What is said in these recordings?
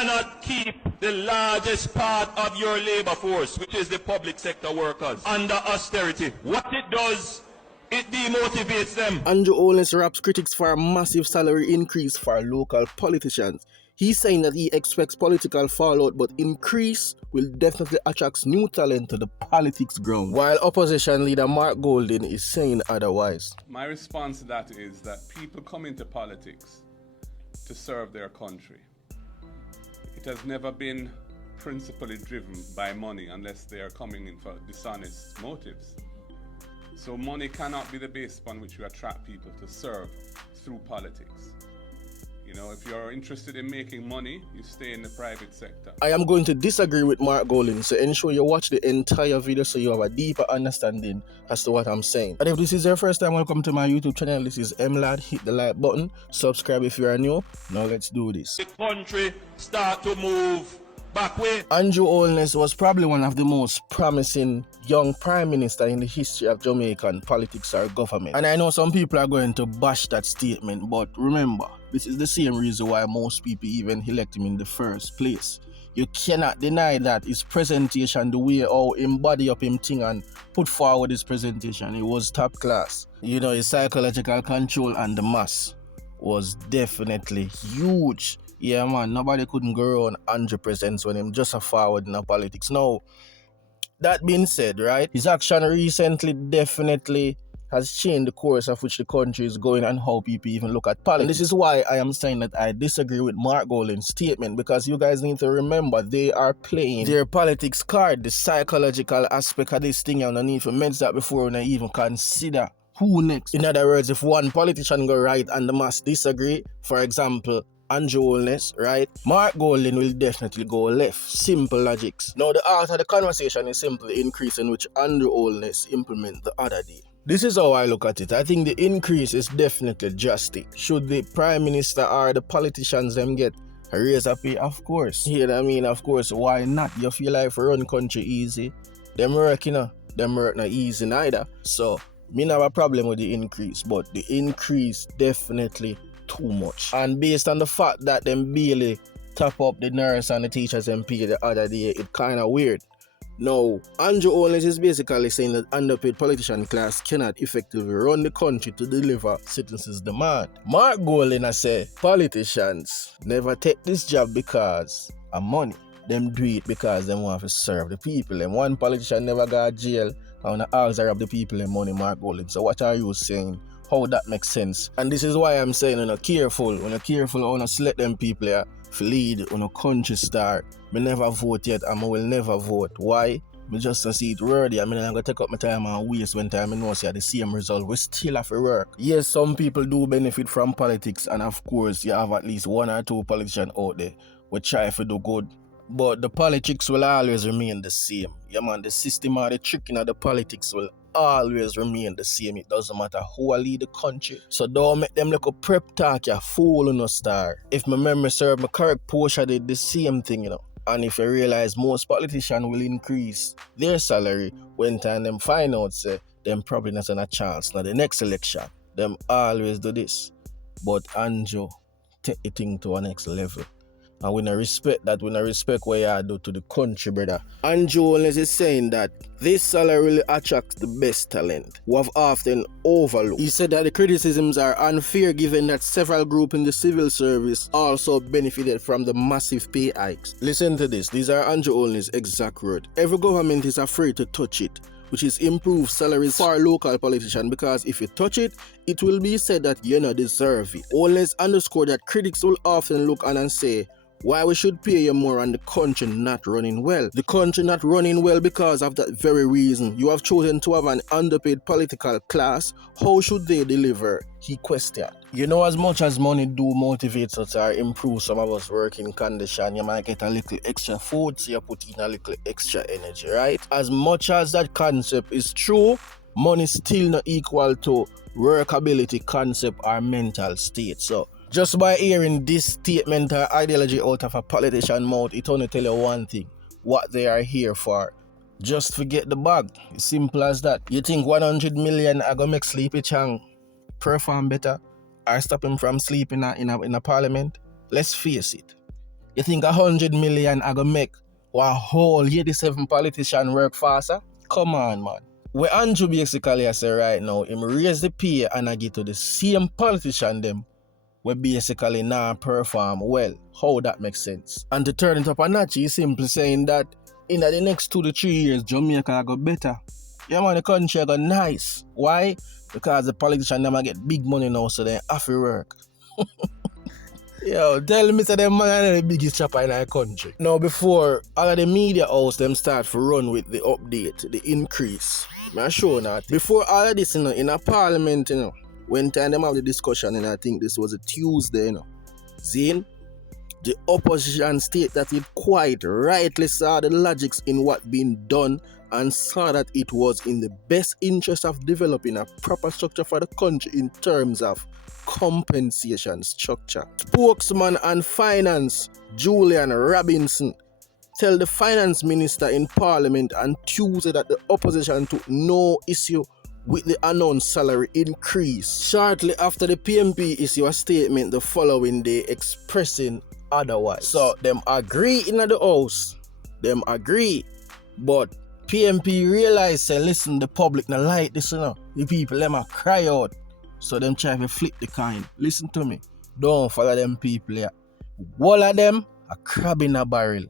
cannot keep the largest part of your labor force, which is the public sector workers, under austerity. What it does, it demotivates them. Andrew Holness raps critics for a massive salary increase for local politicians. He's saying that he expects political fallout, but increase will definitely attract new talent to the politics ground, while opposition leader Mark Golding is saying otherwise. My response to that is that people come into politics to serve their country. It has never been principally driven by money unless they are coming in for dishonest motives. So money cannot be the basis upon which you attract people to serve through politics. You know, if you're interested in making money, you stay in the private sector. I am going to disagree with Mark Golding, so ensure you watch the entire video so you have a deeper understanding as to what I'm saying. And if this is your first time, welcome to my YouTube channel. This is Mlard. Hit the like button, subscribe if you are new. Now let's do this. The country start to move back way. Andrew Holness was probably one of the most promising young prime minister in the history of Jamaican politics or government. And I know some people are going to bash that statement, but remember, this is the same reason why most people even elect him in the first place. You cannot deny that his presentation, the way how him body up him thing and put forward his presentation, it was top class. You know, his psychological control and the mass was definitely huge. Yeah, man, nobody couldn't go around 100% when him just a forward in the politics. Now, that being said, right, his action recently definitely has changed the course of which the country is going and how people even look at politics. And this is why I am saying that I disagree with Mark Golding's statement, because you guys need to remember they are playing their politics card, the psychological aspect of this thing, and I need to mention that before when I even consider who next. In other words, if one politician go right and the mass disagree, for example, Andrew Holness, right? Mark Golding will definitely go left. Simple logics. Now the art of the conversation is simply increasing which Andrew Holness implement the other day. This is how I look at it. I think the increase is definitely drastic. Should the Prime Minister or the politicians them get a raise of pay? Of course. You know what I mean? Of course, why not? You feel like for run country easy. Them work, you know, them work not easy neither. So, me not have a problem with the increase, but the increase definitely too much. And based on the fact that them barely top up the nurse and the teachers and pay the other day, it kind of weird. Now, Andrew Holness is basically saying that underpaid politician class cannot effectively run the country to deliver citizens' demand. Mark Golding has said, politicians never take this job because of money. Them do it because they want to serve the people. And one politician never got jail and ask of the people and money, Mark Golding. So what are you saying? How that makes sense? And this is why I'm saying, when you're careful, when you select them people here to lead on a country star. Me never vote yet and I will never vote. Why? Me just to see it worthy. I mean, I'm going to take up my time and waste when time I know see the same result. We still have to work. Yes, some people do benefit from politics, and of course, you have at least one or two politicians out there who try to do good. But the politics will always remain the same. Yeah, man, the system or the tricking of the politics will always remain the same. It doesn't matter who I lead the country. So don't make them look a prep talk, you fool on a star. If my memory serves, my correct Porsche did the same thing, you know. And if you realize most politicians will increase their salary when time them find out, say, them probably not a chance. Now the next election, them always do this. But Andrew take the thing to a next level. And we not respect that, we not respect what you do to the country, brother. Andrew Holness is saying that this salary really attracts the best talent, who have often overlooked. He said that the criticisms are unfair given that several groups in the civil service also benefited from the massive pay hikes. Listen to this, these are Andrew Holness' exact words. Every government is afraid to touch it, which is improve salaries for local politicians, because if you touch it, it will be said that you not deserve it. Holness underscored that critics will often look on and say, why we should pay you more and the country not running well. The country not running well because of that very reason. You have chosen to have an underpaid political class. How should they deliver? He questioned. You know, as much as money do motivate us or improve some of us working condition, you might get a little extra food, so you put in a little extra energy, right? As much as that concept is true, money still not equal to workability concept or mental state. So just by hearing this statement or ideology out of a politician's mouth, it only tell you one thing, what they are here for. Just forget the bag. It's simple as that. You think 100 million are gonna make Sleepy Chang perform better or stop him from sleeping in a parliament? Let's face it, You think 100 million are gonna make a whole 87 politician work faster? Come on, man. Where Andrew basically I say right now, him raise the pay and I get to the same politician them we basically not perform well. How that makes sense? And to turn it up a notch, he's simply saying that in the next 2 to 3 years, Jamaica go better. Yeah man, the country go nice. Why? Because the politicians them get big money now, so they have to work. Yo, tell me that them man are the biggest chopper in our country. Now before all of the media house them start to run with the update, the increase. I'm sure not. Before all of this, in a parliament, when time them have the discussion, and I think this was a Tuesday, Zane, the opposition state that it quite rightly saw the logics in what been done and saw that it was in the best interest of developing a proper structure for the country in terms of compensation structure. Spokesman on finance, Julian Robinson, tell the finance minister in parliament on Tuesday that the opposition took no issue with the announced salary increase. Shortly after the PMP issue a statement the following day expressing otherwise. So them agree in the house, them agree, but PMP realize say listen, the public not like this, the people them a cry out. So them try to flip the coin. Listen to me. Don't follow them people here. All of them a crab in a barrel.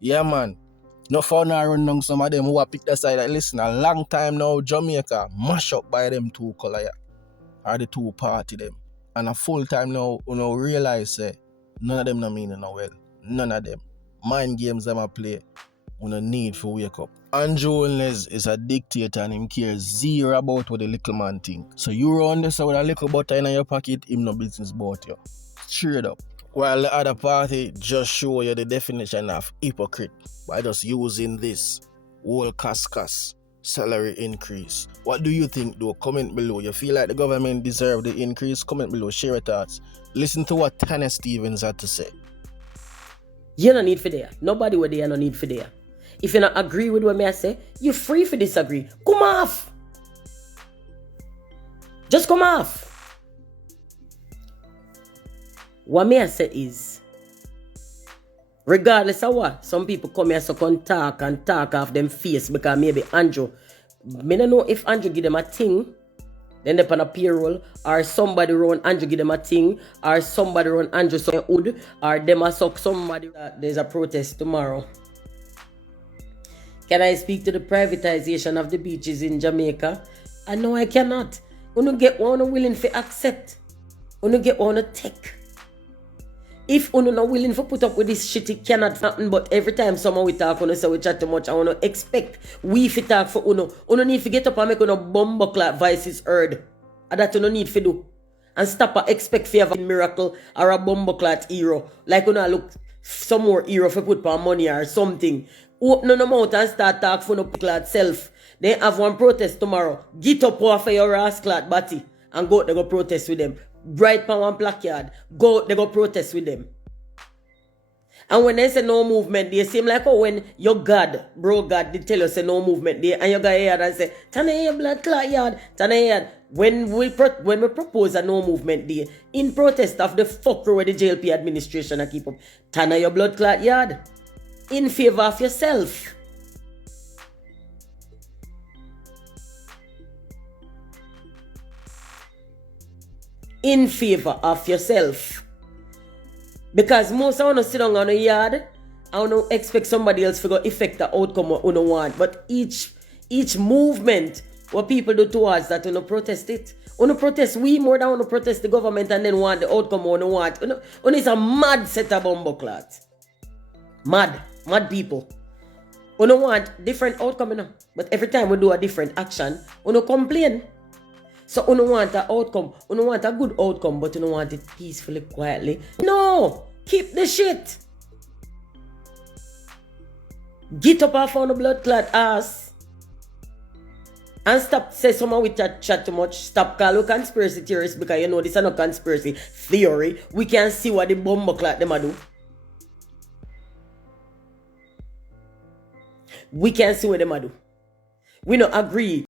Yeah man. No fun to run down some of them who are pick the side. Like, listen, a long time now Jamaica mash up by them two color here. Or the two party them. And a full time now realize say none of them no mean no well. None of them. Mind games them a play. We no need for wake up. Andrew Holness is a dictator and him cares zero about what the little man think. So you run this with a little butter in your pocket, him no business about you. Straight up. While the other party just show you the definition of hypocrite by just using this whole cascas salary increase. What do you think though? Comment below. You feel like the government deserve the increase? Comment below. Share your thoughts. Listen to what Tanya Stevens had to say. You no need for there. Nobody with there no need for there. If you not agree with what I say, you're free to disagree. Come off. Just come off. What I say is, regardless of what, some people come here so can talk and talk off them face because maybe Andrew, I don't know if Andrew give them a thing, then they on a payroll, or somebody around Andrew give them a thing, or somebody around Andrew so wood, or them a suck somebody. There's a protest tomorrow. Can I speak to the privatization of the beaches in Jamaica? I know I cannot. Uno get one willing to accept. Uno get one to take. If uno not willing to put up with this shit, it cannot happen. But every time someone we talk, uno say we chat too much, I want to expect we fi talk for uno. Uno need to get up and make uno bumbleclap voices heard. And that uno need to do. And stop and expect for a miracle or a bumbleclap hero. Like uno look some more hero for put for money or something. Open them out and start talk for no clad self. They have one protest tomorrow. Get up off of your ass clad body and go out, they go protest with them. Bright pan one placard. Go out, they go protest with them. And when they say no movement, they seem like when your God, bro God, they tell you say no movement there, and you go ahead and say, Tana here blood clot yard, Tana here. When we propose a no movement there, in protest of the fucker where the JLP administration I keep up, Tana your blood clot yard. In favor of yourself. In favor of yourself. Because most of us sit down on a yard, I don't expect somebody else to go affect the outcome what you want. But each movement, what people do towards that, you protest it. You protest we more than you protest the government and then want the outcome you want. You is a mad set of bumbleclot. Mad people. We don't want different outcome, but every time we do a different action, we don't complain. So we don't want an outcome. We don't want a good outcome, but we don't want it peacefully, quietly. No! Keep the shit! Get up off on the blood clot ass. And stop say someone with chat too much. Stop call conspiracy theorists because you know this is not conspiracy theory. We can see what the bumbleclot them do. We can see what them do. We don't agree